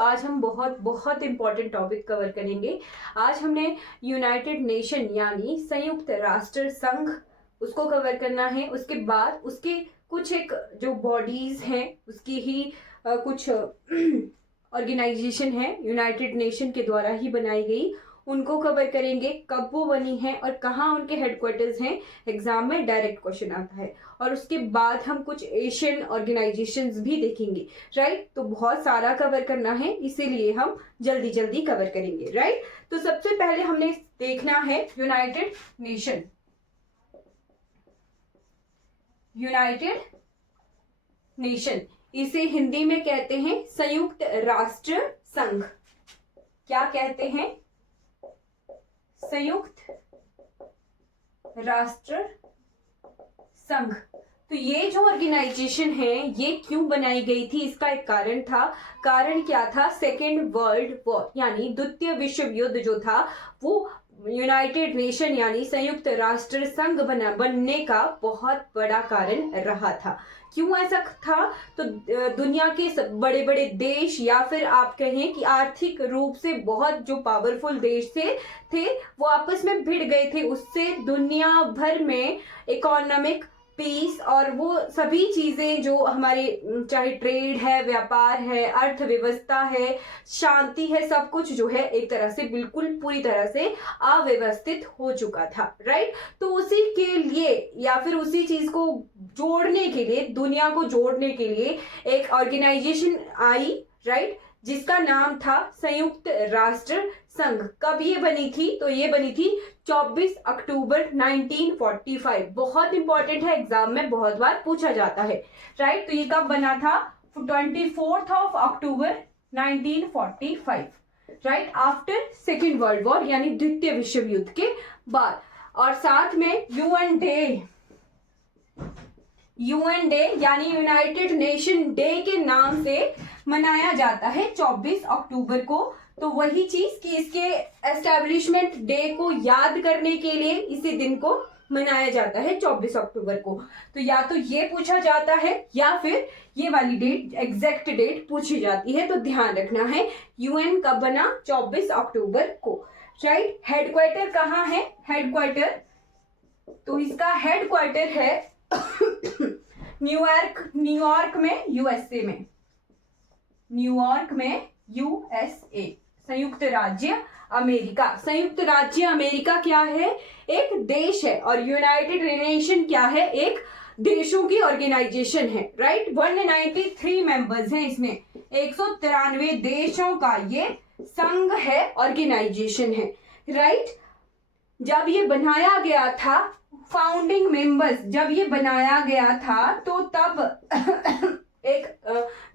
आज हम बहुत बहुत इम्पोर्टेंट टॉपिक कवर करेंगे। आज हमने यूनाइटेड नेशन यानी संयुक्त राष्ट्र संघ उसको कवर करना है। उसके बाद उसके कुछ एक जो बॉडीज हैं उसकी ही कुछ ऑर्गेनाइजेशन है यूनाइटेड नेशन के द्वारा ही बनाई गई, उनको कवर करेंगे, कब वो बनी है और कहाँ उनके हेडक्वार्टर्स हैं। एग्जाम में डायरेक्ट क्वेश्चन आता है। और उसके बाद हम कुछ एशियन ऑर्गेनाइजेशंस भी देखेंगे। राइट, तो बहुत सारा कवर करना है, इसीलिए हम जल्दी जल्दी कवर करेंगे। राइट, तो सबसे पहले हमने देखना है यूनाइटेड नेशन। यूनाइटेड नेशन इसे हिंदी में कहते हैं संयुक्त राष्ट्र संघ। क्या कहते हैं? संयुक्त राष्ट्र संघ। तो ये जो ऑर्गेनाइजेशन है ये क्यों बनाई गई थी, इसका एक कारण था। कारण क्या था? सेकेंड वर्ल्ड वॉर यानी द्वितीय विश्व युद्ध जो था वो यूनाइटेड नेशन यानी संयुक्त राष्ट्र संघ बनने का बहुत बड़ा कारण रहा था। क्यों ऐसा था? तो दुनिया के सब बड़े बड़े देश या फिर आप कहें कि आर्थिक रूप से बहुत जो पावरफुल देश थे वो आपस में भिड़ गए थे। उससे दुनिया भर में इकोनॉमिक पीस और वो सभी चीजें जो हमारे चाहे ट्रेड है, व्यापार है, अर्थव्यवस्था है, शांति है, सब कुछ जो है एक तरह से बिल्कुल पूरी तरह से अव्यवस्थित हो चुका था। राइट, तो उसी के लिए या फिर उसी चीज को जोड़ने के लिए, दुनिया को जोड़ने के लिए एक ऑर्गेनाइजेशन आई। राइट, जिसका नाम था संयुक्त राष्ट्र संघ। कब ये बनी थी? तो ये बनी थी 24 अक्टूबर 1945। बहुत इंपॉर्टेंट है, एग्जाम में बहुत बार पूछा जाता है। राइट, तो ये कब बना था? 24 अक्टूबर 1945। Right, after second world war यानी द्वितीय विश्व युद्ध के बाद। और साथ में यूएन डे यानी यूनाइटेड नेशन डे के नाम से मनाया जाता है 24 अक्टूबर को। तो वही चीज कि इसके एस्टेब्लिशमेंट डे को याद करने के लिए इसी दिन को मनाया जाता है 24 अक्टूबर को। तो या तो ये पूछा जाता है या फिर ये वाली डेट, एग्जैक्ट डेट पूछी जाती है। तो ध्यान रखना है यूएन कब बना? 24 अक्टूबर को। राइट, हेडक्वार्टर कहाँ है? हेडक्वार्टर, तो इसका हेडक्वार्टर है न्यूयॉर्क में, यूएसए में। न्यूयॉर्क में, यूएसए, संयुक्त राज्य अमेरिका। संयुक्त राज्य अमेरिका क्या है? एक देश है। और यूनाइटेड नेशन क्या है? एक देशों की ऑर्गेनाइजेशन है। राइट, 193 मेंबर्स हैं इसमें, 193 देशों का ये संघ है, ऑर्गेनाइजेशन है। राइट, जब ये बनाया गया था, फाउंडिंग मेंबर्स जब ये बनाया गया था तो तब एक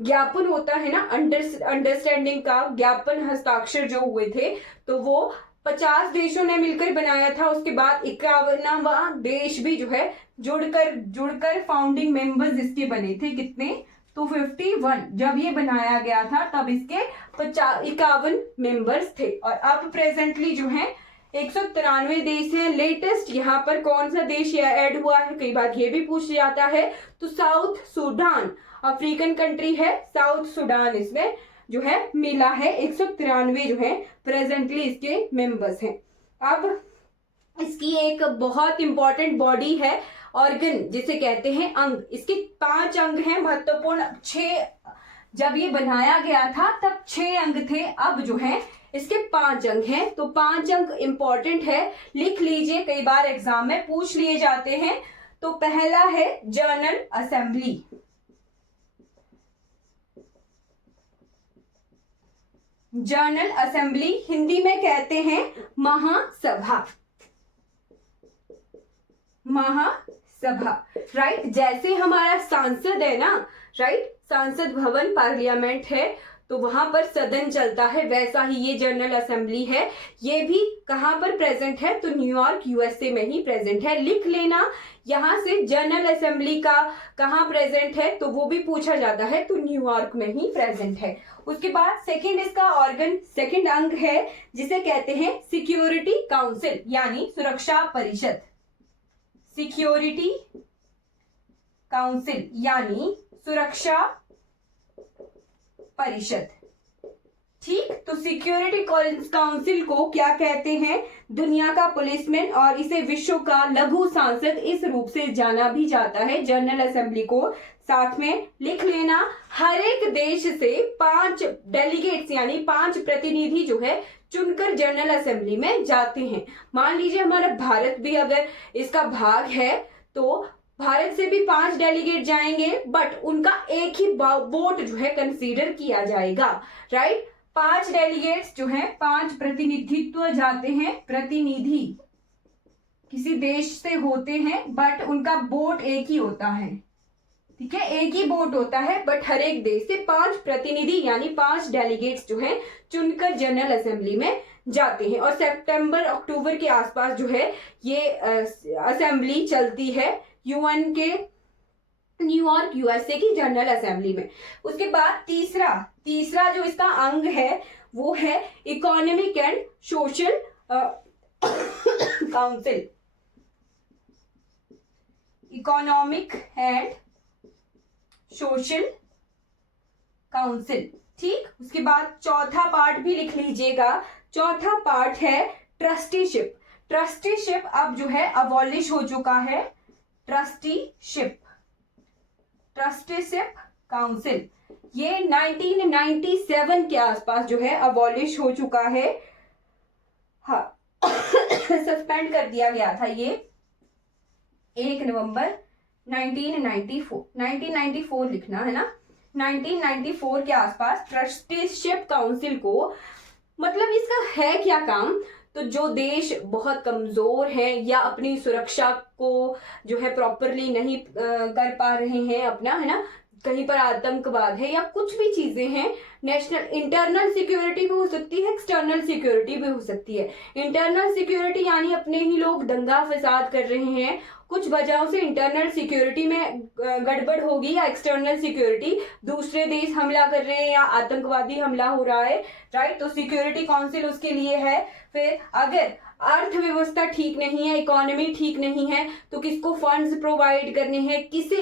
ज्ञापन होता है ना, अंडरस्टैंडिंग का ज्ञापन, हस्ताक्षर जो हुए थे, तो वो 50 देशों ने मिलकर बनाया था। उसके बाद 51वां देश भी जो है जुड़कर फाउंडिंग मेंबर्स इसके बने थे। कितने? तो 51 जब ये बनाया गया था तब इसके 51 मेंबर्स थे। और अब प्रेजेंटली जो है 193 देश हैं। लेटेस्ट यहाँ पर कौन सा देश ऐड हुआ है, कई बार ये भी पूछ जाता है। तो साउथ सुडान, अफ्रीकन कंट्री है साउथ सुडान, इसमें जो है मिला है। 193 जो है प्रेजेंटली इसके मेंबर्स हैं। अब इसकी एक बहुत इंपॉर्टेंट बॉडी है, ऑर्गन जिसे कहते हैं अंग। इसके 5 अंग हैं महत्वपूर्ण। 6 जब ये बनाया गया था तब 6 अंग थे, अब जो है इसके 5 अंग हैं। तो 5 अंग इंपॉर्टेंट है, लिख लीजिए, कई बार एग्जाम में पूछ लिए जाते हैं। तो पहला है general assembly. General assembly Hindi में कहते हैं महासभा। महासभा। राइट, जैसे हमारा सांसद है ना, राइट, सांसद भवन पार्लियामेंट है तो वहां पर सदन चलता है, वैसा ही ये जनरल असेंबली है। ये भी कहां पर प्रेजेंट है? तो न्यूयॉर्क, यूएसए में ही प्रेजेंट है। लिख लेना यहां से जनरल असेंबली का कहां प्रेजेंट है, तो वो भी पूछा जाता है, तो न्यूयॉर्क में ही प्रेजेंट है। उसके बाद सेकंड इसका ऑर्गन, सेकंड अंग है जिसे कहते हैं सिक्योरिटी काउंसिल यानी सुरक्षा परिषद। सिक्योरिटी काउंसिल यानी सुरक्षा परिषद। ठीक, तो सिक्योरिटी काउंसिल को क्या कहते हैं? दुनिया का पुलिसमैन, और इसे विश्व का लघु सांसद इस रूप से जाना भी जाता है। जनरल असेंबली को साथ में लिख लेना। हर एक देश से 5 डेलीगेट्स यानी 5 प्रतिनिधि जो है चुनकर जनरल असेंबली में जाते हैं। मान लीजिए हमारा भारत भी अगर इसका भाग है तो भारत से भी 5 डेलीगेट जाएंगे, बट उनका एक ही वोट जो है कंसीडर किया जाएगा। राइट, 5 डेलीगेट्स जो हैं, 5 प्रतिनिधित्व जाते हैं, प्रतिनिधि किसी देश से होते हैं, बट उनका वोट एक ही होता है। ठीक है, एक ही वोट होता है, बट हर एक देश से 5 प्रतिनिधि यानी 5 डेलीगेट्स जो हैं चुनकर जनरल असेंबली में जाते हैं। और सितंबर अक्टूबर के आसपास जो है ये असेंबली चलती है यूएन के न्यूयॉर्क यूएसए की जनरल असेंबली में। उसके बाद तीसरा जो इसका अंग है वो है economic and Social council. Economic and Social council. ठीक, उसके बाद चौथा पार्ट भी लिख लीजिएगा। चौथा पार्ट है ट्रस्टीशिप। ट्रस्टीशिप अब जो है अबॉलिश हो चुका है। ट्रस्टीशिप काउंसिल ये 1997 के आसपास जो है अबॉलिश हो चुका है। हाँ सस्पेंड कर दिया गया था ये 1 नवंबर 1994 लिखना है ना। 1994 के आसपास ट्रस्टीशिप काउंसिल को, मतलब इसका है क्या काम? तो जो देश बहुत कमजोर हैं या अपनी सुरक्षा को जो है प्रॉपरली नहीं कर पा रहे हैं अपना, है ना, कहीं पर आतंकवाद है या कुछ भी चीजें हैं, नेशनल इंटरनल सिक्योरिटी भी हो सकती है, एक्सटर्नल सिक्योरिटी भी हो सकती है। इंटरनल सिक्योरिटी यानी अपने ही लोग दंगा फसाद कर रहे हैं, कुछ वजहों से इंटरनल सिक्योरिटी में गड़बड़ होगी, या एक्सटर्नल सिक्योरिटी दूसरे देश हमला कर रहे हैं या आतंकवादी हमला हो रहा है। राइट, तो सिक्योरिटी काउंसिल उसके लिए है। फिर अगर अर्थव्यवस्था ठीक नहीं है, इकोनॉमी ठीक नहीं है, तो किसको फंड्स प्रोवाइड करने हैं, किसे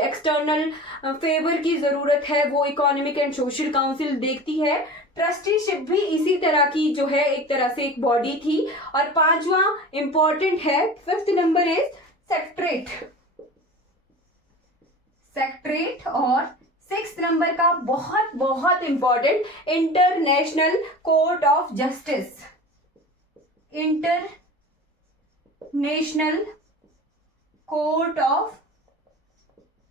एक्सटर्नल फेवर की जरूरत है, वो इकोनॉमिक एंड सोशल काउंसिल देखती है। ट्रस्टीशिप भी इसी तरह की जो है एक तरह से एक बॉडी थी। और 5वां इंपॉर्टेंट है, 5th नंबर इज सेक्रेटरेट। और 6th नंबर का बहुत बहुत important international Court of justice. International Court of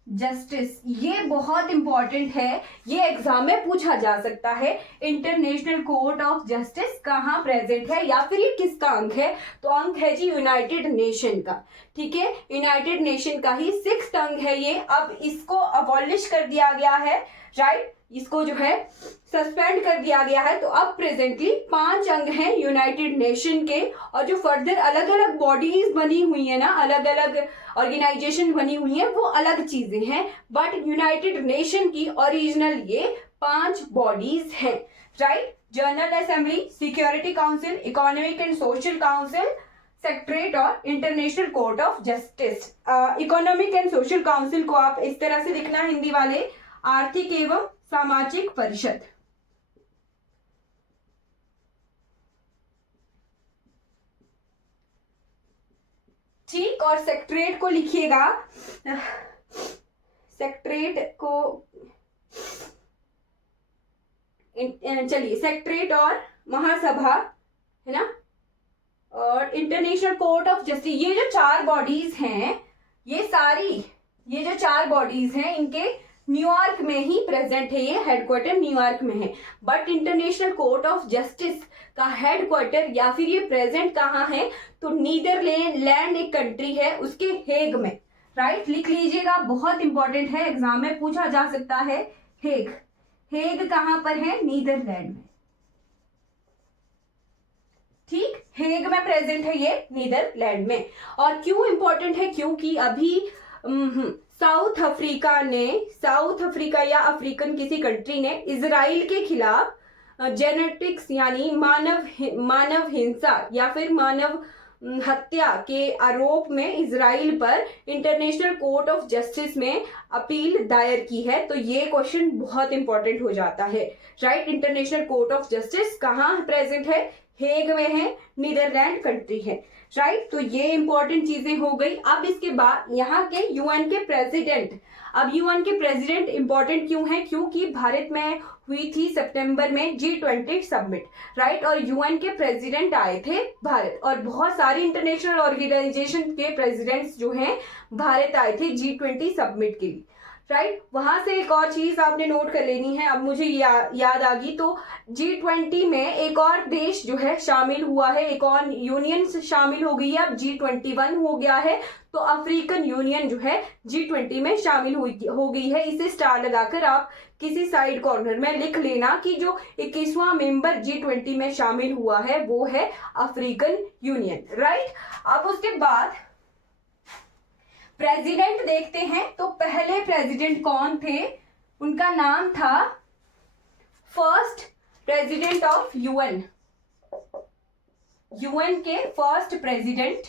justice, ये बहुत इंपॉर्टेंट है, ये एग्जाम में पूछा जा सकता है। इंटरनेशनल कोर्ट ऑफ जस्टिस कहाँ प्रेजेंट है या फिर ये किसका अंग है? तो अंग है जी यूनाइटेड नेशन का। ठीक है, यूनाइटेड नेशन का ही 6th अंग है ये। अब इसको अबॉलिश कर दिया गया है। राइट, इसको जो है सस्पेंड कर दिया गया है। तो अब प्रेजेंटली 5 अंग हैं यूनाइटेड नेशन के, और जो फर्दर अलग अलग बॉडीज बनी हुई है ना, अलग अलग ऑर्गेनाइजेशन बनी हुई है, वो अलग चीजें हैं, बट यूनाइटेड नेशन की ओरिजिनल ये 5 बॉडीज हैं। Right, General Assembly, Security Council, Economic and Social Council, Secretariat और International Court of Justice. Economic and Social Council को आप इस तरह से लिखना हिंदी वाले, आर्थिक एवं सामाजिक परिषद। ठीक, और सेक्रेटरेट को लिखिएगा, सेक्रेटरेट को चलिए सेक्रेटरेट और महासभा है ना, और इंटरनेशनल कोर्ट ऑफ जस्टिस। ये जो 4 बॉडीज हैं, ये जो 4 बॉडीज हैं, इनके न्यूयॉर्क में ही प्रेजेंट है, ये हेडक्वार्टर न्यूयॉर्क में है। But international Court of justice का हेडक्वार्टर या फिर ये प्रेजेंट कहाँ है? तो नीदरलैंड एक कंट्री है, उसके हेग में। राइट, लिख लीजिएगा, बहुत इंपॉर्टेंट है, एग्जाम में पूछा जा सकता है। हेग कहाँ पर है? नीदरलैंड में। ठीक, हेग में प्रेजेंट है ये, नीदरलैंड में। और क्यों इंपॉर्टेंट है? क्योंकि अभी साउथ अफ्रीका या अफ्रीकन किसी कंट्री ने इजराइल के खिलाफ जेनेटिक्स यानी मानव हिंसा या फिर मानव हत्या के आरोप में इजराइल पर इंटरनेशनल कोर्ट ऑफ जस्टिस में अपील दायर की है। तो ये क्वेश्चन बहुत इंपॉर्टेंट हो जाता है, right. International Court of justice कहाँ प्रेजेंट है? हेग में है, नीदरलैंड कंट्री है, राइट। तो ये इंपॉर्टेंट चीजें हो गई। अब इसके बाद यहाँ के यूएन के प्रेसिडेंट, अब यूएन के प्रेसिडेंट इंपॉर्टेंट क्यों है? क्योंकि भारत में हुई थी सितंबर में G20 समिट, राइट। और यूएन के प्रेसिडेंट आए थे भारत, और बहुत सारी इंटरनेशनल ऑर्गेनाइजेशन के प्रेसिडेंट्स जो हैं भारत आए थे G20 समिट के लिए, राइट। वहां से एक और चीज आपने नोट कर लेनी है, अब मुझे याद आ गई। तो G20 में एक और देश जो है शामिल हुआ है, एक और यूनियन शामिल हो गई है। अब G21 हो गया है, तो अफ्रीकन यूनियन जो है G20 में शामिल हो गई है। इसे स्टार लगाकर आप किसी साइड कॉर्नर में लिख लेना कि जो 21वां मेंबर G20 में शामिल हुआ है वो है अफ्रीकन यूनियन, राइट। अब उसके बाद प्रेसिडेंट देखते हैं। तो पहले प्रेसिडेंट कौन थे? उनका नाम था first president of UN, UN के फर्स्ट प्रेसिडेंट,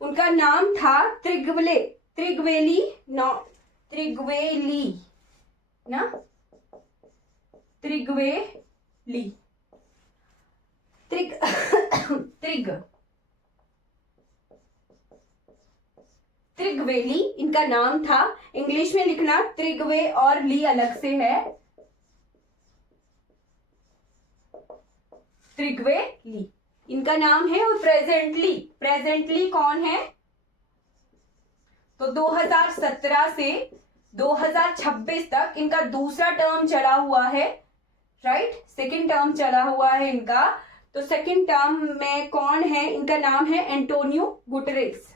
उनका नाम था त्रिग्वेली त्रिग्वेली इनका नाम था। इंग्लिश में लिखना, त्रिग्वे और ली अलग से है, त्रिग्वे ली इनका नाम है। और प्रेजेंटली कौन है? तो 2017 से 2026 तक इनका दूसरा टर्म चला हुआ है, राइट। सेकंड टर्म चला हुआ है इनका। तो सेकंड टर्म में कौन है? इनका नाम है एंटोनियो गुटेरेस।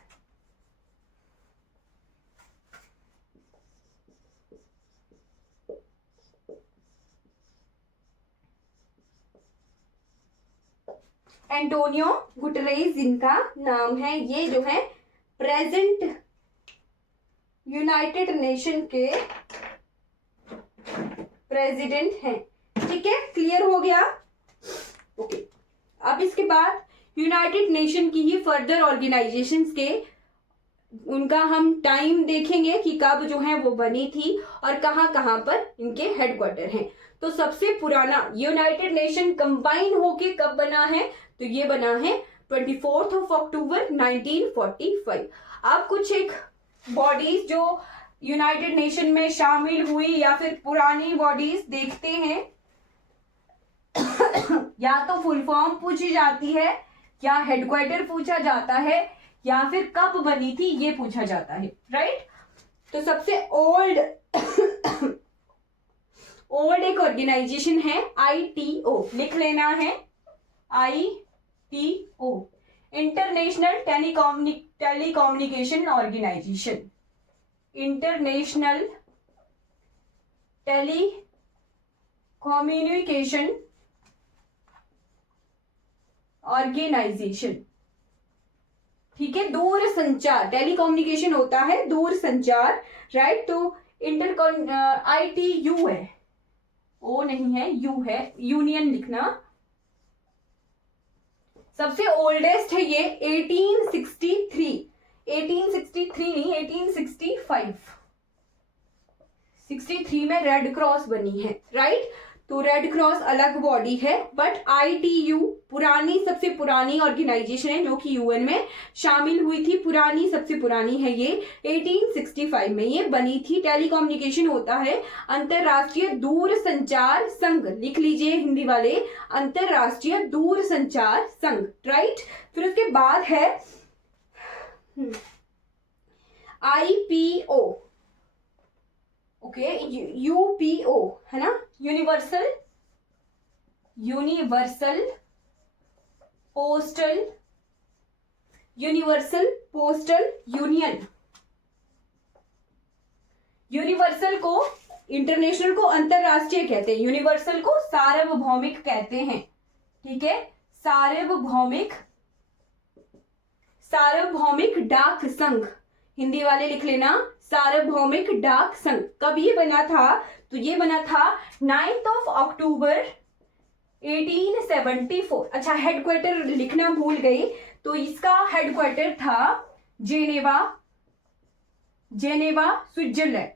एंटोनियो गुटेरेस इनका नाम है। ये जो है प्रेजेंट यूनाइटेड नेशन के प्रेसिडेंट हैं, ठीक है। क्लियर हो गया? ओके। अब इसके बाद यूनाइटेड नेशन की ही फर्दर ऑर्गेनाइजेशंस के उनका हम टाइम देखेंगे कि कब जो है वो बनी थी और कहाँ कहाँ पर इनके हेडक्वार्टर हैं। तो सबसे पुराना यूनाइटेड नेशन कंबाइन होके कब बना है? तो ये बना है 24 अक्टूबर 1945। अब कुछ एक बॉडीज जो यूनाइटेड नेशन में शामिल हुई या फिर पुरानी बॉडीज देखते हैं। या तो फुल फॉर्म पूछी जाती है, या हेडक्वार्टर पूछा जाता है, या फिर कब बनी थी ये पूछा जाता है, राइट। तो सबसे ओल्ड एक ऑर्गेनाइजेशन है ITO, लिख लेना है ITO, international telecommunication organisation, international telecommunication organisation, ठीक है। दूर संचार, टेलीकम्युनिकेशन होता है दूर संचार, राइट। तो ITU है, ओ नहीं है, यू है, यूनियन लिखना। सबसे ओल्डेस्ट है ये 1863 नहीं 1865, 63 में रेड क्रॉस बनी है, राइट। तो रेड क्रॉस अलग बॉडी है, बट ITU पुरानी, सबसे पुरानी ऑर्गेनाइजेशन है जो कि यूएन में शामिल हुई थी। पुरानी, सबसे पुरानी है ये, 1865 में ये बनी थी। टेलीकम्युनिकेशन होता है अंतरराष्ट्रीय दूर संचार संघ, लिख लीजिए हिंदी वाले, अंतरराष्ट्रीय दूर संचार संघ, राइट। फिर उसके बाद है IPO, ओके, UPO है ना, यूनिवर्सल पोस्टल यूनियन। यूनिवर्सल को, इंटरनेशनल को अंतरराष्ट्रीय कहते हैं, यूनिवर्सल को सार्वभौमिक कहते हैं, ठीक है। सार्वभौमिक डाक संघ, हिंदी वाले लिख लेना, सार्वभौमिक डाक संघ। कब ये बना था? तो ये बना था 9 अक्टूबर 1874। अच्छा, हेडक्वार्टर लिखना भूल गई, तो इसका हेडक्वार्टर था जेनेवा, स्विट्जरलैंड।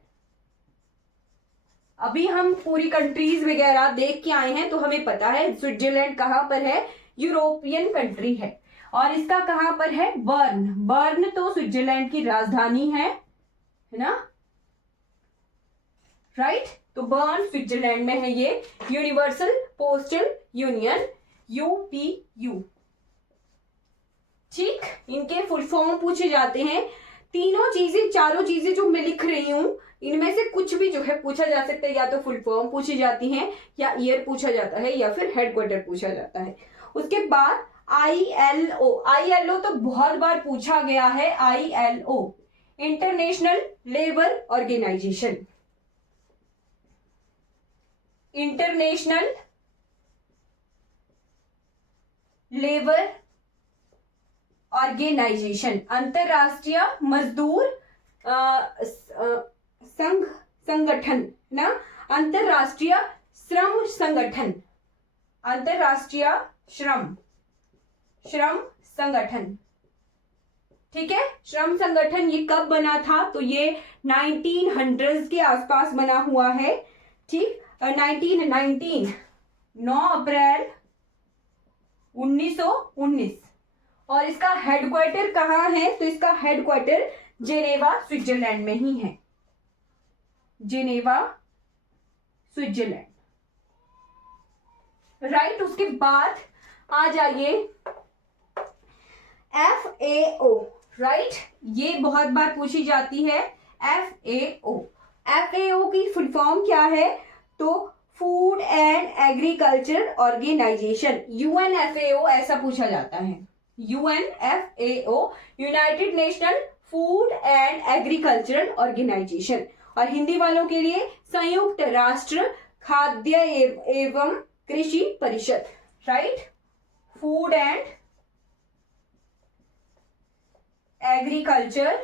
अभी हम पूरी कंट्रीज वगैरह देख के आए हैं, तो हमें पता है स्विट्जरलैंड कहाँ पर है, यूरोपियन कंट्री है। और इसका कहाँ पर है, बर्न। बर्न तो स्विट्जरलैंड की राजधानी है ना, राइट। तो बर्न स्विट्जरलैंड में है ये। Universal postal union, UPU. ठीक, इनके फुल फॉर्म पूछे जाते हैं। तीनों चीजें, चारों चीजें जो मैं लिख रही हूं, इनमें से कुछ भी जो है पूछा जा सकता है। या तो फुल फॉर्म पूछी जाती है, या ईयर पूछा जाता है, या फिर हेडक्वार्टर पूछा जाता है। उसके बाद ILO। ILO तो बहुत बार पूछा गया है। ILO international labour organisation, international labour organisation, अंतरराष्ट्रीय मजदूर संगठन ना, अंतरराष्ट्रीय श्रम संगठन, अंतरराष्ट्रीय श्रम संगठन। ठीक है, श्रम संगठन ये कब बना था, तो ये 1900s के आसपास बना हुआ है। ठीक, 1919 9 अप्रैल 1919। और इसका हेडक्वार्टर कहाँ है, तो इसका हेडक्वार्टर जेनेवा स्विट्जरलैंड में ही है, जेनेवा स्विट्जरलैंड, राइट। उसके बाद आ जाइए FAO, राइट। ये बहुत बार पूछी जाती है, FAO। FAO की फुल फॉर्म क्या है, तो food and agriculture organisation, UNFAO ऐसा पूछा जाता है। UNFAO, united national food and agricultural organisation. और हिंदी वालों के लिए संयुक्त राष्ट्र खाद्य एवं कृषि परिषद, right. Food and agriculture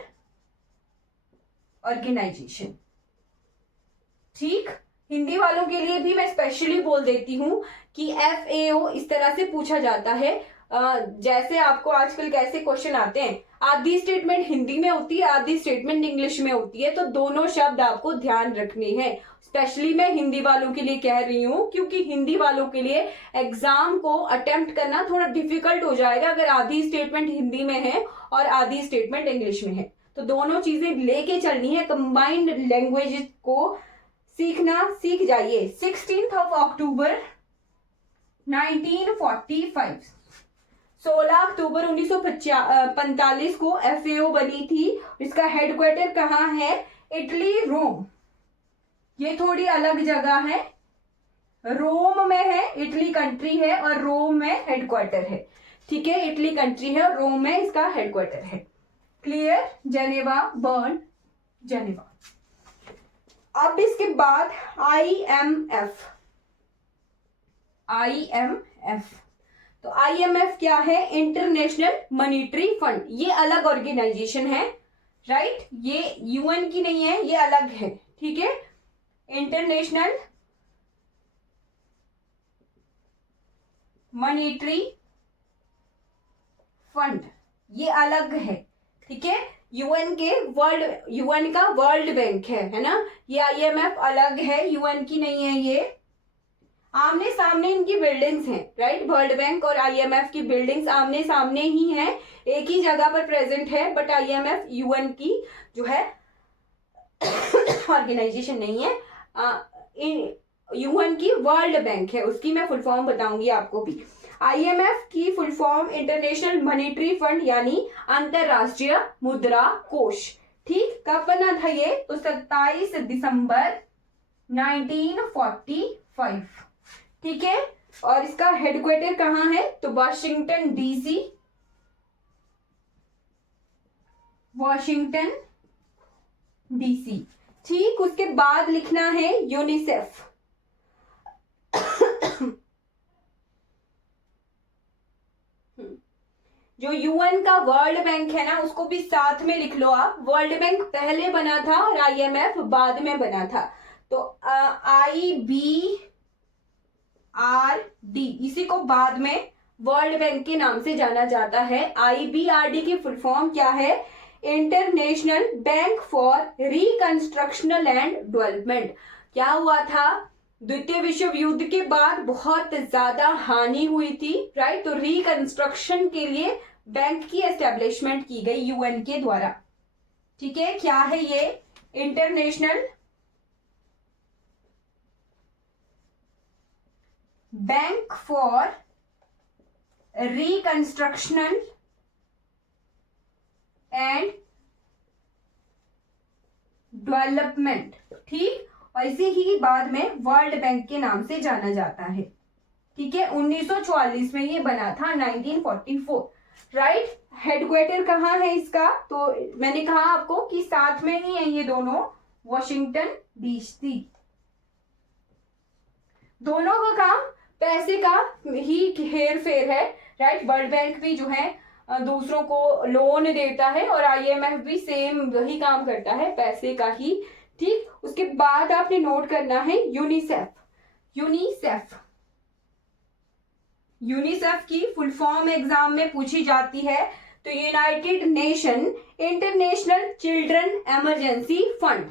organisation. ठीक, हिंदी वालों के लिए भी मैं स्पेशली बोल देती हूं कि FAO इस तरह से पूछा जाता है। जैसे आपको आजकल कैसे क्वेश्चन आते हैं, आधी स्टेटमेंट हिंदी में होती है, आधी स्टेटमेंट इंग्लिश में होती है, तो दोनों शब्द आपको ध्यान रखने हैं। स्पेशली मैं हिंदी वालों के लिए कह रही हूँ, क्योंकि हिंदी वालों के लिए एग्जाम को अटेम्प्ट करना थोड़ा डिफिकल्ट हो जाएगा अगर आधी स्टेटमेंट हिंदी में है और आधी स्टेटमेंट इंग्लिश में है। तो दोनों चीजें लेके चलनी है, कंबाइंड लैंग्वेज को सीखना सीख जाइए। 16 अक्टूबर 1945, 16 अक्टूबर 1945 को FAO बनी थी। इसका हेडक्वार्टर कहाँ है, इटली, रोम। ये थोड़ी अलग जगह है, रोम में है, इटली कंट्री है और रोम में हेडक्वार्टर है। ठीक है, इटली कंट्री है और रोम में इसका हेडक्वार्टर है। Clear, Geneva, burn, Geneva. अब इसके बाद IMF। तो IMF क्या है, इंटरनेशनल मॉनिटरी फंड। ये अलग ऑर्गेनाइजेशन है, राइट। ये UN की नहीं है, ये अलग है। ठीक है, इंटरनेशनल मॉनिटरी फंड ये अलग है। ठीक है, UN का वर्ल्ड बैंक है ना। ये IMF अलग है, UN की नहीं है। ये आमने सामने इनकी बिल्डिंग्स हैं, राइट। वर्ल्ड बैंक और IMF की बिल्डिंग्स आमने सामने ही हैं, एक ही जगह पर प्रेजेंट है। बट IMF UN की जो है ऑर्गेनाइजेशन नहीं है, UN की वर्ल्ड बैंक है। उसकी मैं फुल फॉर्म बताऊंगी आपको भी। IMF की full form international monetary fund, यानी अंतरराष्ट्रीय मुद्रा कोष। ठीक, कब बना था ये, तो 27 दिसंबर 1945। ठीक है, और इसका हेडक्वार्टर कहाँ है, तो वाशिंगटन DC, वाशिंगटन DC। ठीक, उसके बाद लिखना है यूनिसेफ। जो UN का वर्ल्ड बैंक है ना, उसको भी साथ में लिख लो आप। वर्ल्ड बैंक पहले बना था और IMF बाद में बना था। तो IBRD, इसी को बाद में वर्ल्ड बैंक के नाम से जाना जाता है। IBRD की फुल फॉर्म क्या है? International Bank for Reconstructional and Development. क्या हुआ था? द्वितीय विश्व युद्ध के बाद बहुत ज्यादा हानि हुई थी, राइट? तो रिकंस्ट्रक्शन के लिए बैंक की एस्टेब्लिशमेंट की गई यूएन के द्वारा। ठीक है, क्या है ये? International Bank for Reconstructional and Development, ठीक? और इसे ही बाद में वर्ल्ड बैंक के नाम से जाना जाता है। ठीक है, 1944 में ये बना था, 1944, राइट? हेडक्वार्टर कहाँ है इसका? तो मैंने कहा आपको कि साथ में ही है ये दोनों, वॉशिंगटन डीसी। दोनों का काम पैसे का ही हेर फेर है, राइट? वर्ल्ड बैंक भी जो है दूसरों को लोन देता है और IMF भी सेम वही काम करता है, पैसे का ही, ठीक? उसके बाद आपने नोट करना है यूनिसेफ। यूनिसेफ, यूनिसेफ की फुल फॉर्म एग्जाम में पूछी जाती है। तो United nation international children emergency fund,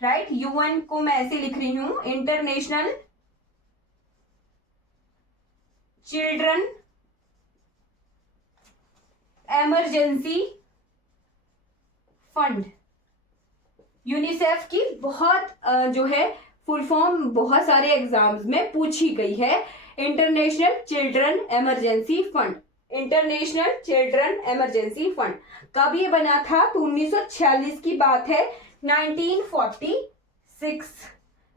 right? UN को मैं ऐसे लिख रही हूं, international children emergency fund. UNICEF की बहुत जो है फुल फॉर्म बहुत सारे एग्जाम्स में पूछी गई है, international children emergency fund. International children emergency fund कब ये बना था? तो 1946 की बात है, 1946,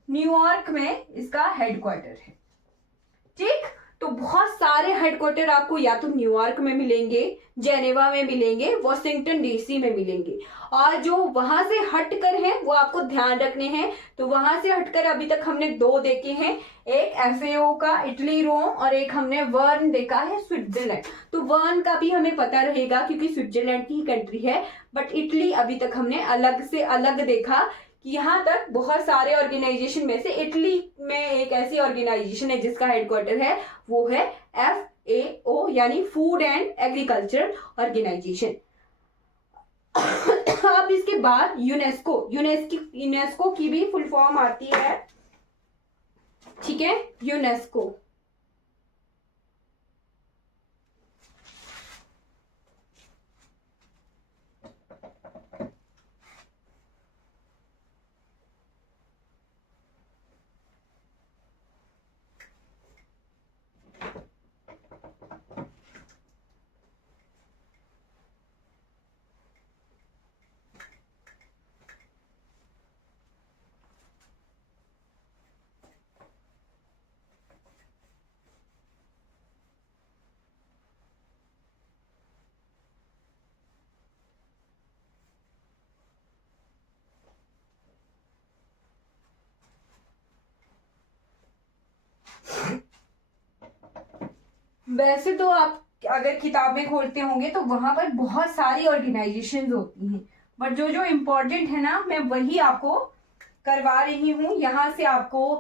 न्यूयॉर्क में इसका हेडक्वार्टर है। ठीक, तो बहुत सारे हेडक्वार्टर आपको या तो न्यूयॉर्क में मिलेंगे, जेनेवा में मिलेंगे, वॉशिंगटन डीसी में मिलेंगे, और जो वहां से हटकर हैं वो आपको ध्यान रखने हैं। तो वहां से हटकर अभी तक हमने 2 देखे हैं, एक FAO का इटली रोम और एक हमने वर्न देखा है स्विट्जरलैंड। तो वर्न का भी हमें पता रहेगा क्योंकि स्विट्जरलैंड की कंट्री है, बट इटली अभी तक हमने अलग से अलग देखा कि यहाँ तक बहुत सारे ऑर्गेनाइजेशन में से इटली में एक ऐसी ऑर्गेनाइजेशन है जिसका हेडक्वार्टर है, वो है FAO यानी फूड एंड एग्रीकल्चर ऑर्गेनाइजेशन। अब इसके बाद यूनेस्को की भी फुल फॉर्म आती है, ठीक है, यूनेस्को। वैसे तो आप अगर किताबें खोलते होंगे तो वहां पर बहुत सारी ऑर्गेनाइजेशंस होती हैं, बट जो जो इम्पोर्टेंट है ना, मैं वही आपको करवा रही हूँ। यहाँ से आपको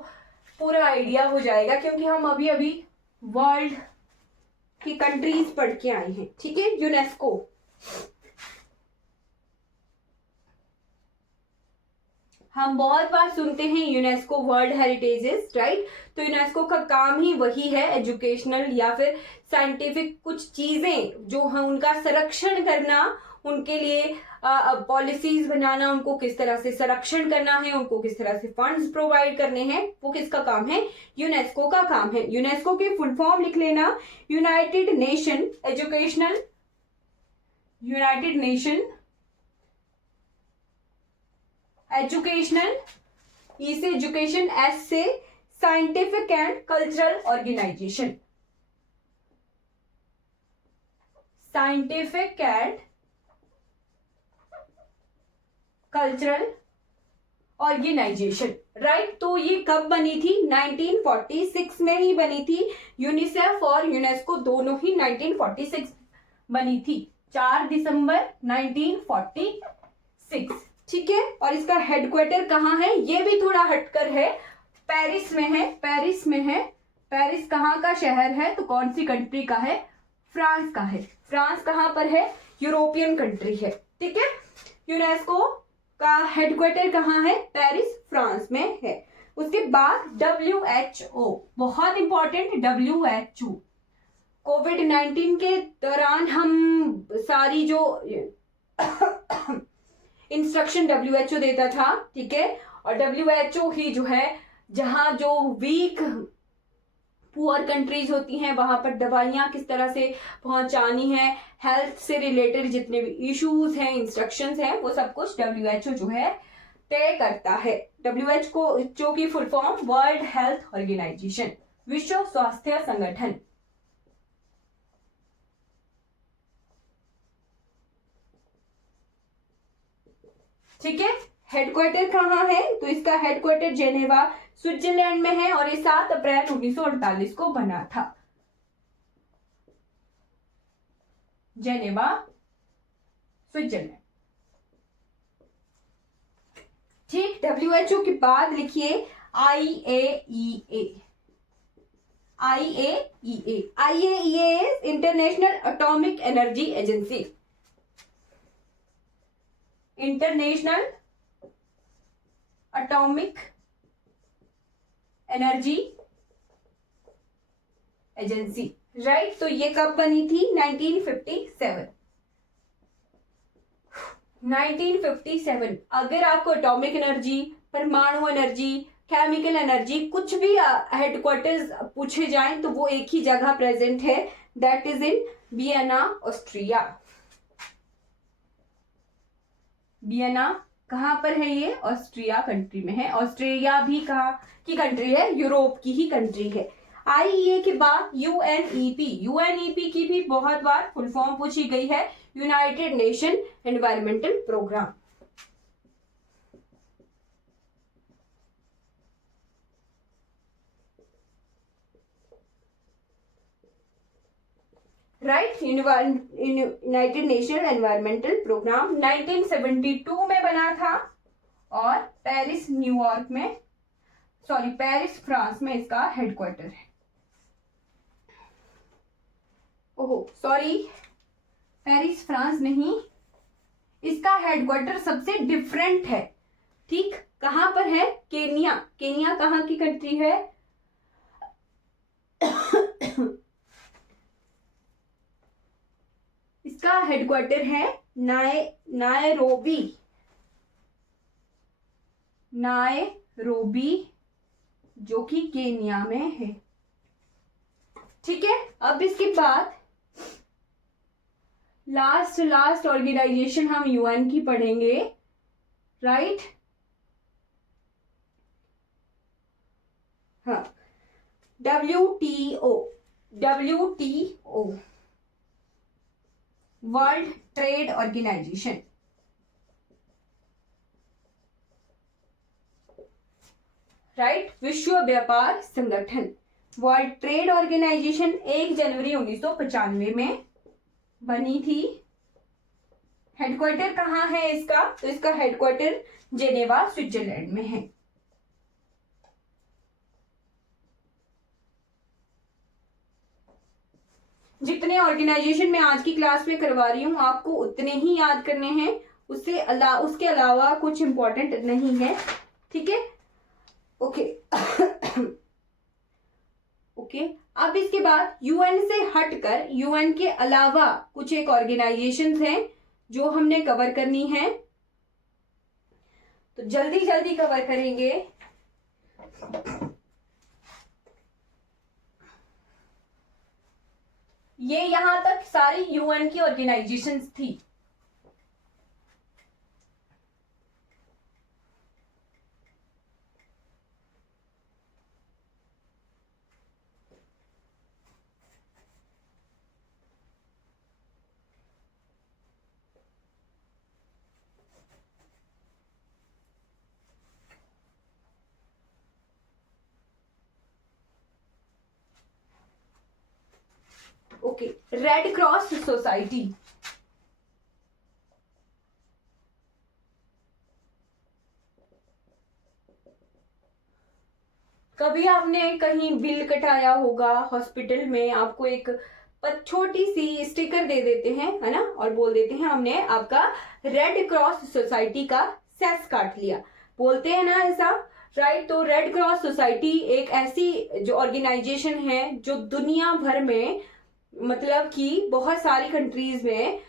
पूरा आइडिया हो जाएगा क्योंकि हम अभी अभी वर्ल्ड की कंट्रीज पढ़ के आए हैं। ठीक है, यूनेस्को, हम बहुत बार सुनते हैं यूनेस्को वर्ल्ड हेरिटेजेस, राइट? तो यूनेस्को का काम ही वही है, एजुकेशनल या फिर साइंटिफिक कुछ चीजें जो है उनका संरक्षण करना, उनके लिए पॉलिसीज बनाना, उनको किस तरह से संरक्षण करना है, उनको किस तरह से फंड्स प्रोवाइड करने हैं, वो किसका काम है? यूनेस्को का काम है। यूनेस्को की फुल फॉर्म लिख लेना, United Nation Educational, United Nation Educational, E से एजुकेशन, एस से Scientific and Cultural Organisation, Scientific and Cultural Organisation, right? तो ये कब बनी थी? 1946 में ही बनी थी। यूनिसेफ और यूनेस्को दोनों ही 1946 बनी थी, 4 दिसंबर 1946। ठीक है, और इसका हेडक्वार्टर कहाँ है? ये भी थोड़ा हटकर है, पेरिस में है, पेरिस में है, पेरिस कहाँ का शहर है? तो कौन सी कंट्री का है? फ्रांस का है। फ्रांस कहाँ पर है? यूरोपियन कंट्री है। ठीक है। यूनेस्को का हेडक्वार्टर कहाँ है? पेरिस, फ्रांस में है। उसके बाद WHO, बहुत इंपॉर्टेंट, WHO। कोविड-19 के दौरान हम सारी जो इंस्ट्रक्शन WHO देता था, ठीक है, और WHO ही जो है जहां जो वीक पुअर कंट्रीज होती हैं वहां पर दवाइयां किस तरह से पहुंचानी है, हेल्थ से रिलेटेड जितने भी इश्यूज हैं, इंस्ट्रक्शंस हैं, वो सब कुछ WHO जो है तय करता है। WHO की full form world health organisation, विश्व स्वास्थ्य संगठन। ठीक है। हेडक्वार्टर कहाँ है? तो इसका हेडक्वार्टर जेनेवा, स्विट्जरलैंड में है और ये 7 अप्रैल 1948 को बना था। Geneva, Switzerland. ठीक। WHO के बाद लिखिए IAEA। IAEA, IAEA is international atomic energy agency. International atomic energy agency, right. तो ये कब बनी थी? 1957। 1957। अगर आपको एटॉमिक एनर्जी, परमाणु एनर्जी, केमिकल एनर्जी कुछ भी हेडक्वार्टर्स पूछे जाएं तो वो एक ही जगह प्रेजेंट है, that is in Vienna, Austria. Vienna कहां पर है? ये ऑस्ट्रिया कंट्री में है। ऑस्ट्रेलिया भी कहाँ की कंट्री है? यूरोप की ही कंट्री है। IEA के बाद UNEP। UNEP की भी बहुत बार फुल फॉर्म पूछी गई है, united nation environmental programme. Right. United nation environmental programme 1972 में बना था और पेरिस, न्यूयॉर्क में, सॉरी पेरिस, फ्रांस में इसका हेडक्वार्टर है। ओहो सॉरी, पेरिस फ्रांस नहीं, इसका हेडक्वार्टर सबसे डिफरेंट है। ठीक। कहां पर है? केनिया। केनिया कहाँ की कंट्री है? इसका हेडक्वार्टर है नायरोबी। नायरोबी जो कि केनिया में है। ठीक है। अब इसके बाद लास्ट ऑर्गेनाइजेशन हम UN की पढ़ेंगे, राइट। हाँ, WTO। World trade organisation. Right. विश्व व्यापार संगठन। वर्ल्ड ट्रेड ऑर्गेनाइजेशन 1 जनवरी 1995 में बनी थी। हेडक्वार्टर कहाँ है इसका? तो इसका हेडक्वार्टर जेनेवा, स्विट्जरलैंड में है। जितने ऑर्गेनाइजेशन मैं आज की क्लास में करवा रही हूं आपको उतने ही याद करने हैं, उसके अलावा कुछ इंपॉर्टेंट नहीं है। ठीक है। ओके। ओके। अब इसके बाद UN से हटकर, UN के अलावा कुछ एक ऑर्गेनाइजेशंस हैं जो हमने कवर करनी है, तो जल्दी जल्दी कवर करेंगे। ये यहां तक सारी UN की ऑर्गेनाइजेशंस थी। ओके। रेड क्रॉस सोसाइटी, कभी आपने कहीं बिल कटाया होगा हॉस्पिटल में, आपको एक छोटी सी स्टिकर दे देते हैं, है ना, और बोल देते हैं हमने आपका रेड क्रॉस सोसाइटी का सेस काट लिया, बोलते हैं ना ऐसा, राइट। तो रेड क्रॉस सोसाइटी एक ऐसी जो ऑर्गेनाइजेशन है जो दुनिया भर में, मतलब कि बहुत सारी कंट्रीज में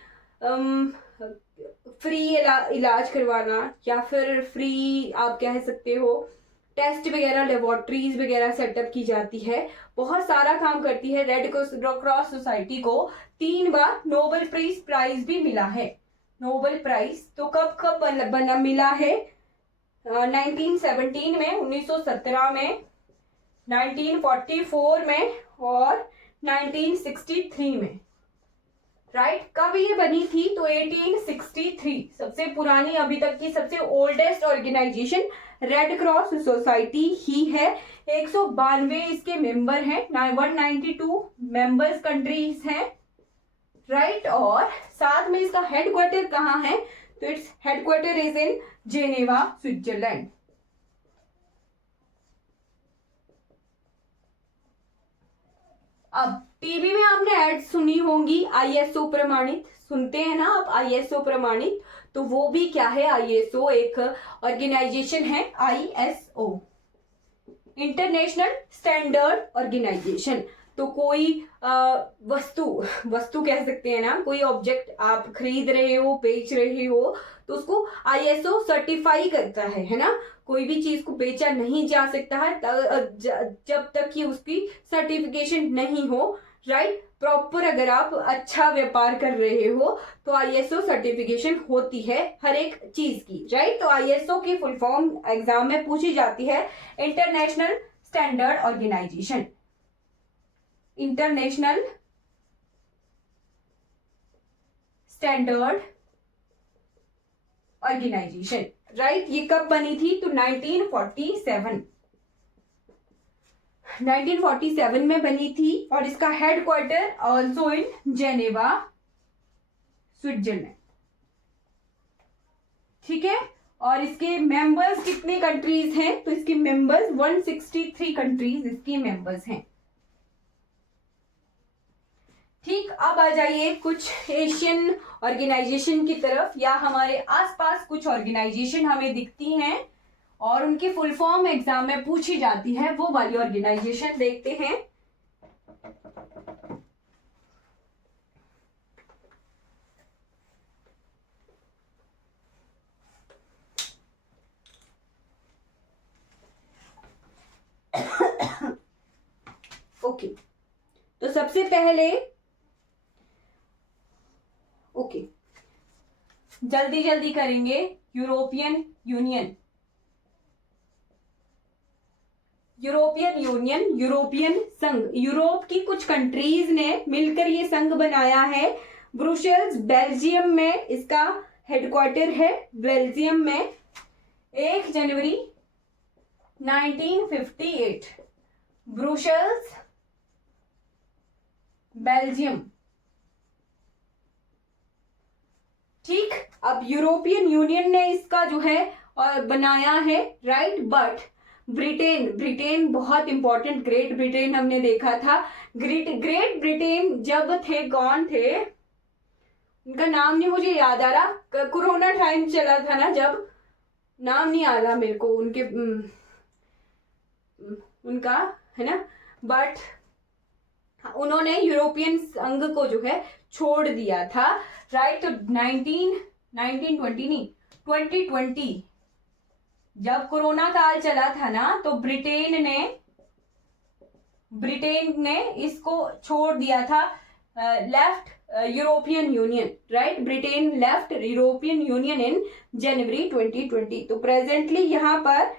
फ्री इलाज करवाना, या फिर फ्री आप कह सकते हो टेस्ट वगैरह, लेबोरेटरीज वगैरह सेटअप की जाती है, बहुत सारा काम करती है। रेड क्रॉस सोसाइटी को 3 बार नोबेल प्राइज भी मिला है, नोबेल प्राइज। तो कब कब बना मिला है? 1917 में, 1917 में, 1944 में और 1963 में, राइट। कब ये बनी थी? तो 1863, सबसे पुरानी, अभी तक की सबसे oldest organisation Red Cross Society ही है। 192 इसके मेंबर हैं, 192 मेंबर्स कंट्रीज हैं, राइट। और साथ में इसका हेडक्वार्टर कहाँ है? तो its headquarter is in Geneva, Switzerland. अब टीवी में आपने एड सुनी होंगी आईएसओ प्रमाणित, सुनते हैं ना आप आईएसओ प्रमाणित, तो वो भी क्या है? आईएसओ एक ऑर्गेनाइजेशन है, आईएसओ इंटरनेशनल स्टैंडर्ड ऑर्गेनाइजेशन। तो कोई वस्तु कह सकते हैं ना, कोई ऑब्जेक्ट आप खरीद रहे हो, बेच रहे हो, तो उसको आईएसओ सर्टिफाई करता है ना। कोई भी चीज को बेचा नहीं जा सकता है जब तक कि उसकी सर्टिफिकेशन नहीं हो, राइट। प्रॉपर अगर आप अच्छा व्यापार कर रहे हो तो आईएसओ सर्टिफिकेशन होती है हर एक चीज की, राइट। तो आईएसओ की फुल फॉर्म एग्जाम में पूछी जाती है, international standard organisation, international standard organisation, right. ये कब बनी थी? तो 1947 में बनी थी, और इसका headquarter also in Geneva, Switzerland, ठीक है। और इसके मेंबर्स कितने कंट्रीज हैं? तो इसके मेंबर्स 163 कंट्रीज इसकी मेंबर्स हैं, ठीक। अब आ जाइए कुछ एशियन ऑर्गेनाइजेशन की तरफ, या हमारे आसपास कुछ ऑर्गेनाइजेशन हमें दिखती हैं और उनकी फुल फॉर्म एग्जाम में पूछी जाती है, वो वाली ऑर्गेनाइजेशन देखते हैं। ओके, तो सबसे पहले जल्दी जल्दी करेंगे। यूरोपियन यूनियन, यूरोपियन संघ, यूरोप की कुछ कंट्रीज ने मिलकर ये संघ बनाया है। ब्रुसेल्स, बेल्जियम में इसका हेडक्वार्टर है, बेल्जियम में। 1 जनवरी 1958, ब्रुसेल्स, बेल्जियम, ठीक। अब यूरोपियन यूनियन ने इसका जो है बनाया है, राइट। बट ब्रिटेन बहुत इंपॉर्टेंट, ग्रेट ब्रिटेन हमने देखा था। ग्रेट ब्रिटेन जब थे, कौन थे उनका नाम नहीं मुझे याद आ रहा, कोरोना टाइम चला था ना जब, नाम नहीं आ रहा मेरे को उनका, है ना। बट उन्होंने यूरोपियन संघ को जो है छोड़ दिया था, राइट। तो 2020 जब कोरोना काल चला था ना, तो ब्रिटेन ने इसको छोड़ दिया था, left European Union, right. Britain left European Union in January 2020। तो प्रेजेंटली यहाँ पर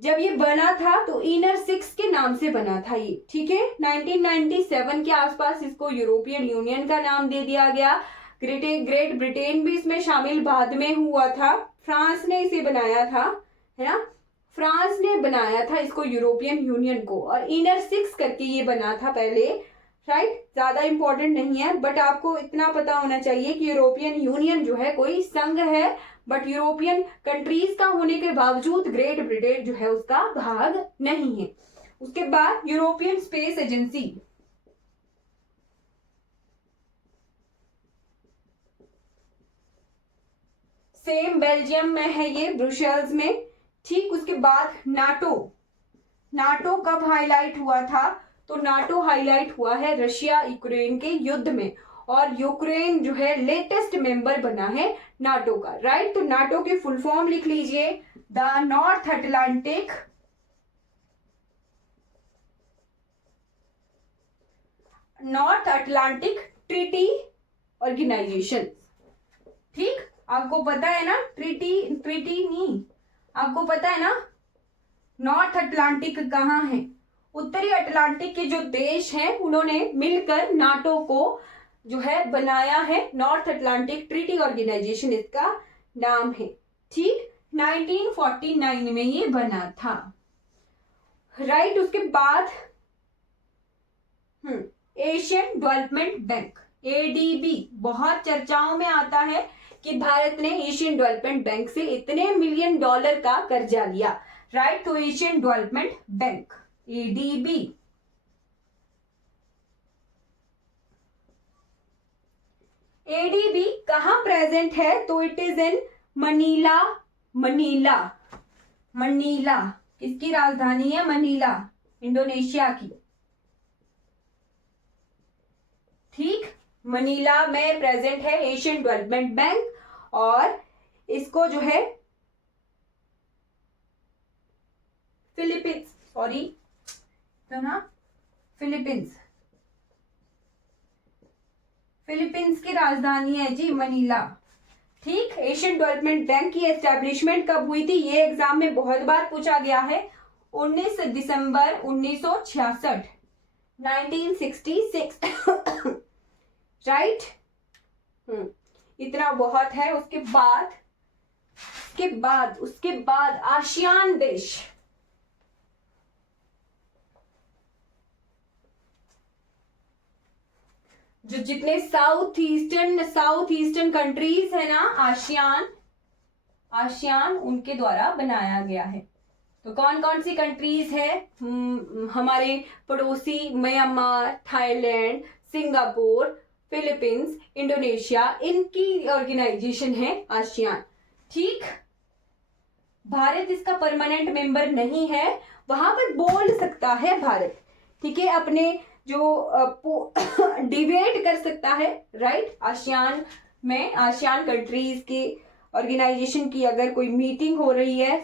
जब ये बना था तो इनर 6 के नाम से बना था ये, ठीक है। 1997 के आसपास इसको यूरोपियन यूनियन का नाम दे दिया गया। ग्रेट ब्रिटेन भी इसमें शामिल बाद में हुआ था, फ्रांस ने इसे बनाया था, है ना। फ्रांस ने बनाया था इसको, यूरोपियन यूनियन को, और इनर 6 करके ये बना था पहले, राइट। ज्यादा इंपॉर्टेंट नहीं है, बट आपको इतना पता होना चाहिए कि यूरोपियन यूनियन जो है कोई संघ है, बट यूरोपियन कंट्रीज का होने के बावजूद ग्रेट ब्रिटेन जो है उसका भाग नहीं है। उसके बाद European space agency, same Belgium में है ये, ब्रुसेल्स में। ठीक, उसके बाद नाटो, नाटो कब हाईलाइट हुआ था? तो नाटो हाईलाइट हुआ है रशिया यूक्रेन के युद्ध में, और यूक्रेन जो है लेटेस्ट मेंबर बना है नाटो का, राइट। तो नाटो की फुल फॉर्म लिख लीजिए, the North Atlantic treaty organisation. ठीक, आपको पता है ना, ट्रीटी नहीं, आपको पता है ना नॉर्थ अटलांटिक कहाँ है? उत्तरी अटलांटिक के जो देश हैं उन्होंने मिलकर नाटो को जो है बनाया है, नॉर्थ अटलांटिक ट्रीटी ऑर्गेनाइजेशन इसका नाम है। ठीक, 1949 में ये बना था, राइट। उसके बाद एशियन डेवलपमेंट बैंक, एडीबी, बहुत चर्चाओं में आता है कि भारत ने एशियन डेवलपमेंट बैंक से इतने मिलियन डॉलर का कर्जा लिया, राइट। तो Asian development bank, ADB. ADB कहां प्रेजेंट है? तो it is in Manila, Manila, Manila किसकी राजधानी है? मनीला, इंडोनेशिया की। ठीक, मनीला में प्रेजेंट है एशियन डेवलपमेंट बैंक, और इसको जो है फिलीपींस, सॉरी तो ना, फिलीपींस की राजधानी है जी मनीला। ठीक, एशियन डेवलपमेंट बैंक की एस्टेब्लिशमेंट कब हुई थी? ये एग्जाम में बहुत बार पूछा गया है, 19 दिसंबर 1966, 1966, राइट। इतना बहुत है। उसके बाद आसियान देश, जो जितने साउथ ईस्टर्न कंट्रीज है ना, आसियान उनके द्वारा बनाया गया है। तो कौन कौन सी कंट्रीज है? हमारे पड़ोसी Myanmar, Thailand, Singapore, Philippines, Indonesia, इनकी ऑर्गेनाइजेशन है आसियान। ठीक, भारत इसका परमानेंट मेंबर नहीं है, वहां पर बोल सकता है भारत, ठीक है, अपने जो डिबेट कर सकता है, राइट। आसियान में, आसियान कंट्रीज के ऑर्गेनाइजेशन की अगर कोई मीटिंग हो रही है,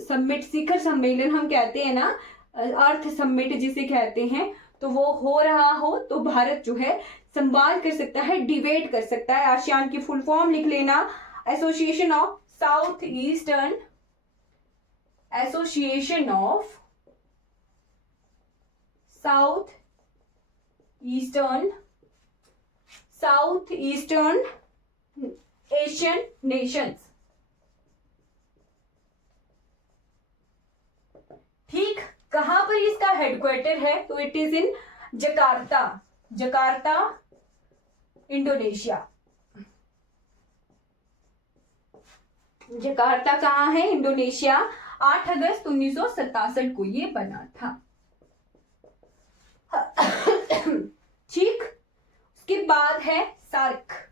समिट, शिखर सम्मेलन हम कहते हैं ना, अर्थ समिट जिसे कहते हैं, तो वो हो रहा हो तो भारत जो है संवाद कर सकता है, डिबेट कर सकता है। आसियान की फुल फॉर्म लिख लेना, association of south eastern Asian Nations. ठीक, कहां पर इसका हेडक्वार्टर है? तो it is in Jakarta, Indonesia. Jakarta कहाँ है? इंडोनेशिया। 8 अगस्त 1967 को ये बना था। ठीक, उसके बाद है SAARC.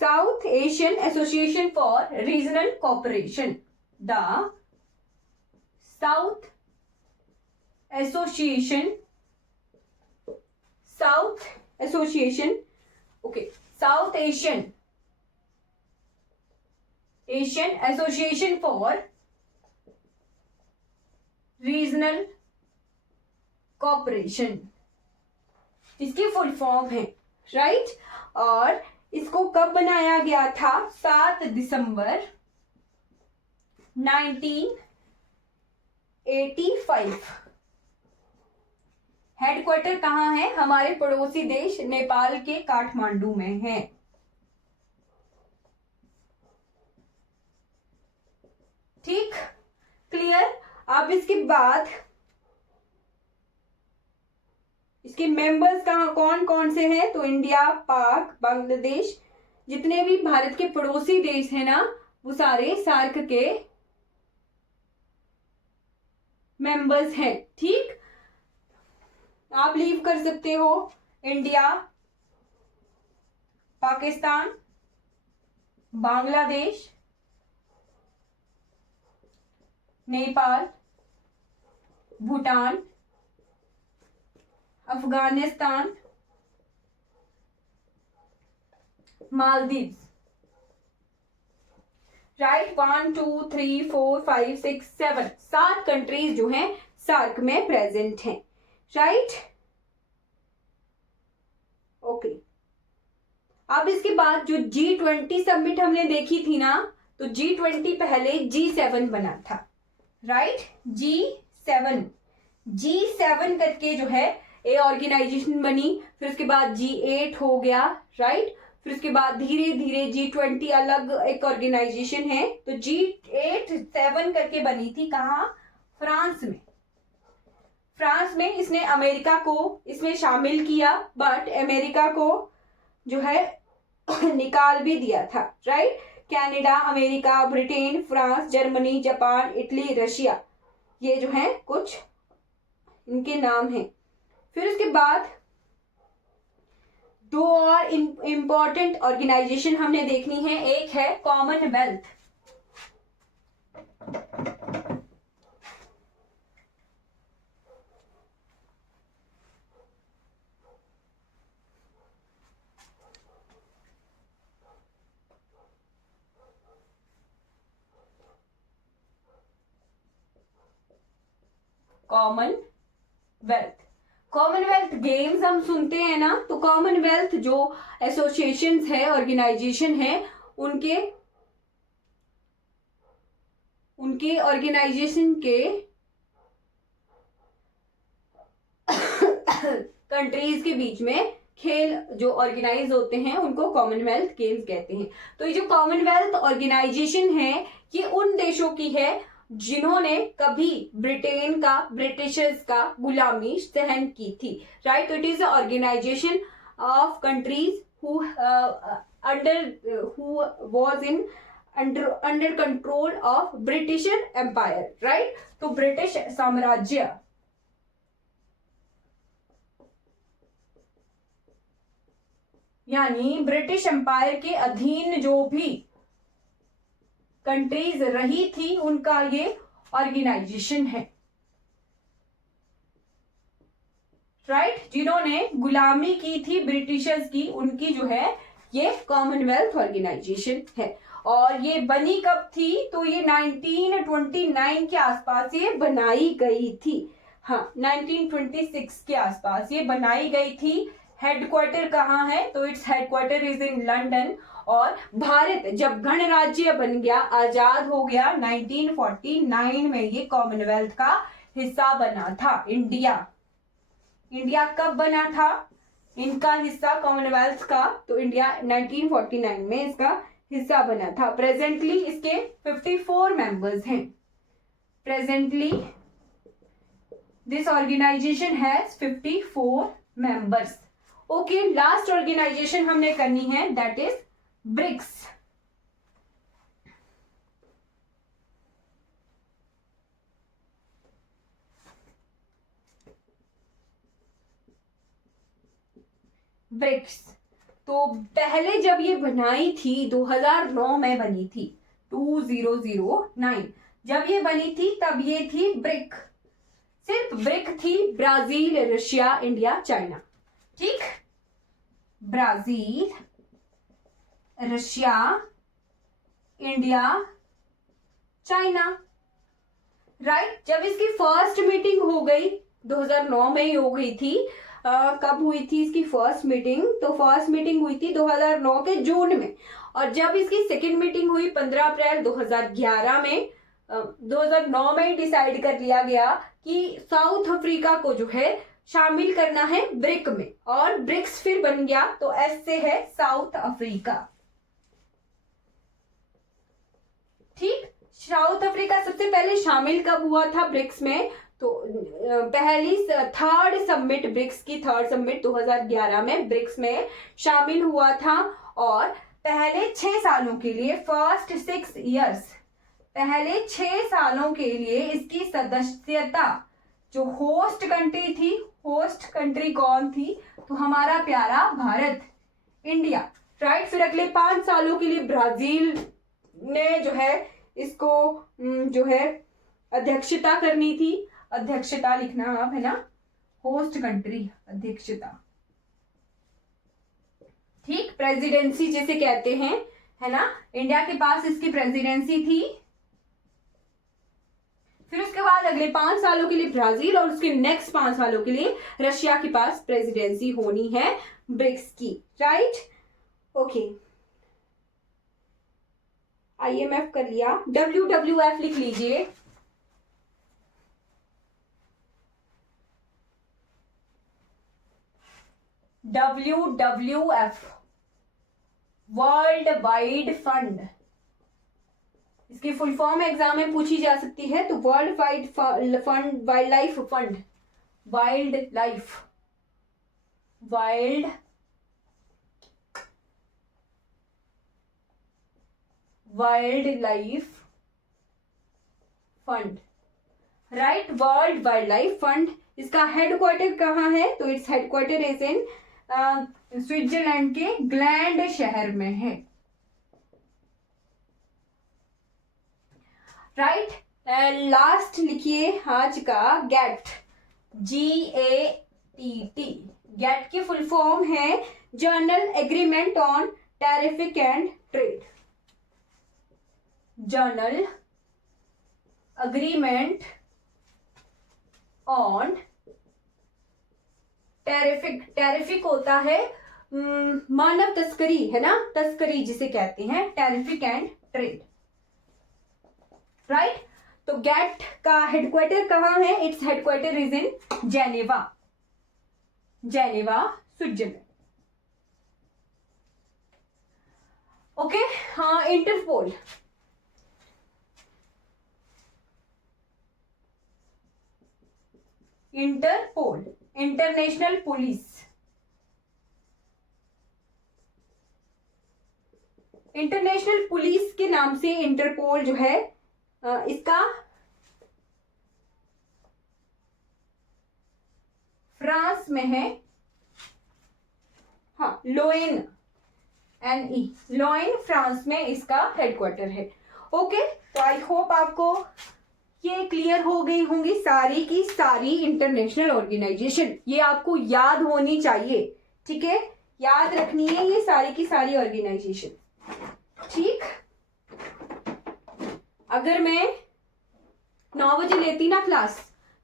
South Asian Association for Regional Cooperation. The South Association, South Asian Association for Regional Cooperation, इसकी फुल फॉर्म है, राइट। और इसको कब बनाया गया था? 7 दिसंबर 1985, हेडक्वार्टर कहाँ है? हमारे पड़ोसी देश नेपाल के काठमांडू में है। ठीक, क्लियर। अब इसके बाद इसके मेंबर्स कहाँ कौन कौन से हैं? तो इंडिया, पाक, बांग्लादेश, जितने भी भारत के पड़ोसी देश हैं ना, वो सारे सार्क के मेंबर्स हैं। ठीक, आप लीव कर सकते हो। India, Pakistan, Bangladesh, Nepal, Bhutan, Afghanistan, Maldives. Right, 1 2 3 4 5 6 7 7 countries जो हैं सार्क में प्रेजेंट हैं। Right, okay. अब इसके बाद जो G20 समिट हमने देखी थी ना, तो G20 पहले G7 बना था। राइट, G7 करके जो है ए ऑर्गेनाइजेशन बनी, फिर उसके बाद G8 हो गया। राइट, फिर उसके बाद धीरे धीरे G20 अलग एक ऑर्गेनाइजेशन है, तो G8 7 करके बनी थी। कहाँ? फ्रांस में। फ्रांस में इसने अमेरिका को इसमें शामिल किया, बट अमेरिका को जो है निकाल भी दिया था। Right, Canada, America, Britain, France, Germany, Japan, Italy, Russia, ये जो है कुछ इनके नाम हैं। फिर उसके बाद दो और इंपॉर्टेंट ऑर्गेनाइजेशन हमने देखनी है। एक है कॉमनवेल्थ। कॉमनवेल्थ गेम्स हम सुनते हैं ना, तो कॉमनवेल्थ जो एसोसिएशंस है, ऑर्गेनाइजेशन है, उनके ऑर्गेनाइजेशन के कंट्रीज के बीच में खेल जो ऑर्गेनाइज होते हैं उनको कॉमनवेल्थ गेम्स कहते हैं। तो ये जो कॉमनवेल्थ ऑर्गेनाइजेशन है, ये उन देशों की है जिन्होंने कभी ब्रिटिशर्स का गुलामी सहन की थी। राइट, तो it is a organisation of countries who was in under control of British empire. Right, तो ब्रिटिश साम्राज्य यानी ब्रिटिश एम्पायर के अधीन जो भी कंट्रीज रही थी, उनका ये ऑर्गेनाइजेशन है। राइट, जिन्होंने गुलामी की थी ब्रिटिशर्स की, उनकी जो है ये कॉमनवेल्थ ऑर्गेनाइजेशन है। और ये बनी कब थी? तो ये 1929 के आसपास ये बनाई गई थी। हाँ, 1926 के आसपास ये बनाई गई थी। हेडक्वार्टर कहाँ है? तो its headquarter is in London. और भारत जब गणराज्य बन गया, आजाद हो गया 1949 में, ये कॉमनवेल्थ का हिस्सा बना था। इंडिया कब बना था इनका हिस्सा कॉमनवेल्थ का? तो इंडिया 1949 में इसका हिस्सा बना था। प्रेजेंटली इसके 54 मेंबर्स हैं। Presently this organisation has 54 members. Okay, last organisation हमने करनी है, दैट इज ब्रिक्स। ब्रिक्स तो पहले जब ये बनाई थी 2009 में बनी थी, 2009 जब ये बनी थी तब ये थी ब्रिक। सिर्फ ब्रिक थी, ब्राजील, रशिया, इंडिया, चाइना। ठीक, Brazil, Russia, India, China. Right, जब इसकी फर्स्ट मीटिंग हो गई 2009 में ही हो गई थी। कब हुई थी इसकी फर्स्ट मीटिंग? तो फर्स्ट मीटिंग हुई थी 2009 के जून में। और जब इसकी सेकेंड मीटिंग हुई 15 अप्रैल 2011 में, 2009 में ही डिसाइड कर लिया गया कि साउथ अफ्रीका को जो है शामिल करना है ब्रिक में, और ब्रिक्स फिर बन गया तो एस से है साउथ अफ्रीका। ठीक, साउथ अफ्रीका सबसे पहले शामिल कब हुआ था ब्रिक्स में? तो पहली थर्ड समिट, ब्रिक्स की थर्ड समिट 2011 में ब्रिक्स में शामिल हुआ था। और पहले 6 सालों के लिए, फर्स्ट 6 इयर्स, पहले 6 सालों के लिए इसकी सदस्यता जो होस्ट कंट्री थी, होस्ट कंट्री कौन थी? तो हमारा प्यारा भारत, इंडिया, राइट। फिर अगले 5 सालों के लिए ब्राजील ने जो है इसको जो है अध्यक्षता करनी थी। अध्यक्षता लिखना आप, है ना, होस्ट कंट्री अध्यक्षता, ठीक, प्रेसिडेंसी जिसे कहते हैं, है ना, इंडिया के पास इसकी प्रेसिडेंसी थी। फिर उसके बाद अगले 5 सालों के लिए ब्राजील, और उसके नेक्स्ट 5 सालों के लिए रशिया के पास प्रेसिडेंसी होनी है ब्रिक्स की, राइट। ओके, IMF कर लिया, WWF लिख लीजिए। WWF वर्ल्ड वाइड फंड, इसकी फुल फॉर्म एग्जाम में पूछी जा सकती है। तो World Wide Fund, Wild Life Fund, Wild Life, Wild Wild Life Fund, right, World Wild Life Fund. इसका हेडक्वार्टर कहाँ है? तो its headquarter is in Switzerland के ग्लैंड शहर में है, राइट। लास्ट लिखिए आज का गेट, GATT, गेट की फुल फॉर्म है General Agreement on Tariffic and Trade, General Agreement on टैरिफिक, टैरिफिक होता है मानव तस्करी, है ना, तस्करी जिसे कहते हैं, टैरिफिक एंड ट्रेड, राइट। तो गेट का हेडक्वार्टर कहाँ है? Its headquarter is in Geneva, Geneva, Switzerland. Okay, हाँ, Interpol, Interpol, International Police, International Police के नाम से इंटरपोल जो है इसका फ्रांस में है, हाँ, लोएन, NE, लोएन, फ्रांस में इसका हेडक्वार्टर है। ओके, तो आई होप आपको ये क्लियर हो गई होंगी सारी की सारी इंटरनेशनल ऑर्गेनाइजेशन, ये आपको याद होनी चाहिए, ठीक है, याद रखनी है ये सारी की सारी ऑर्गेनाइजेशन, ठीक। अगर मैं 9 बजे लेती ना क्लास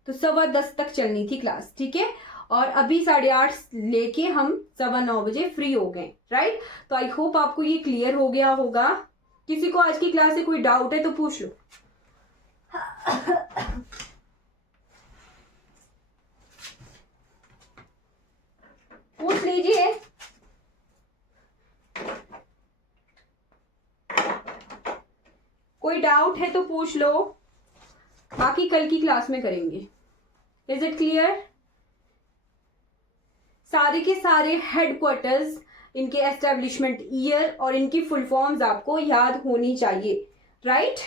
तो 10:15 तक चलनी थी क्लास, ठीक है, और अभी 8:30 लेके हम 9:15 बजे फ्री हो गए, राइट। तो आई होप आपको ये क्लियर हो गया होगा। किसी को आज की क्लास से कोई डाउट है तो पूछ लो। पूछ लीजिए। कोई डाउट है तो पूछ लो, बाकी कल की क्लास में करेंगे। Is it clear? सारे के सारे हेडक्वार्टर्स, इनके एस्टेब्लिशमेंट ईयर और इनकी फुल फॉर्म्स आपको याद होनी चाहिए, राइट।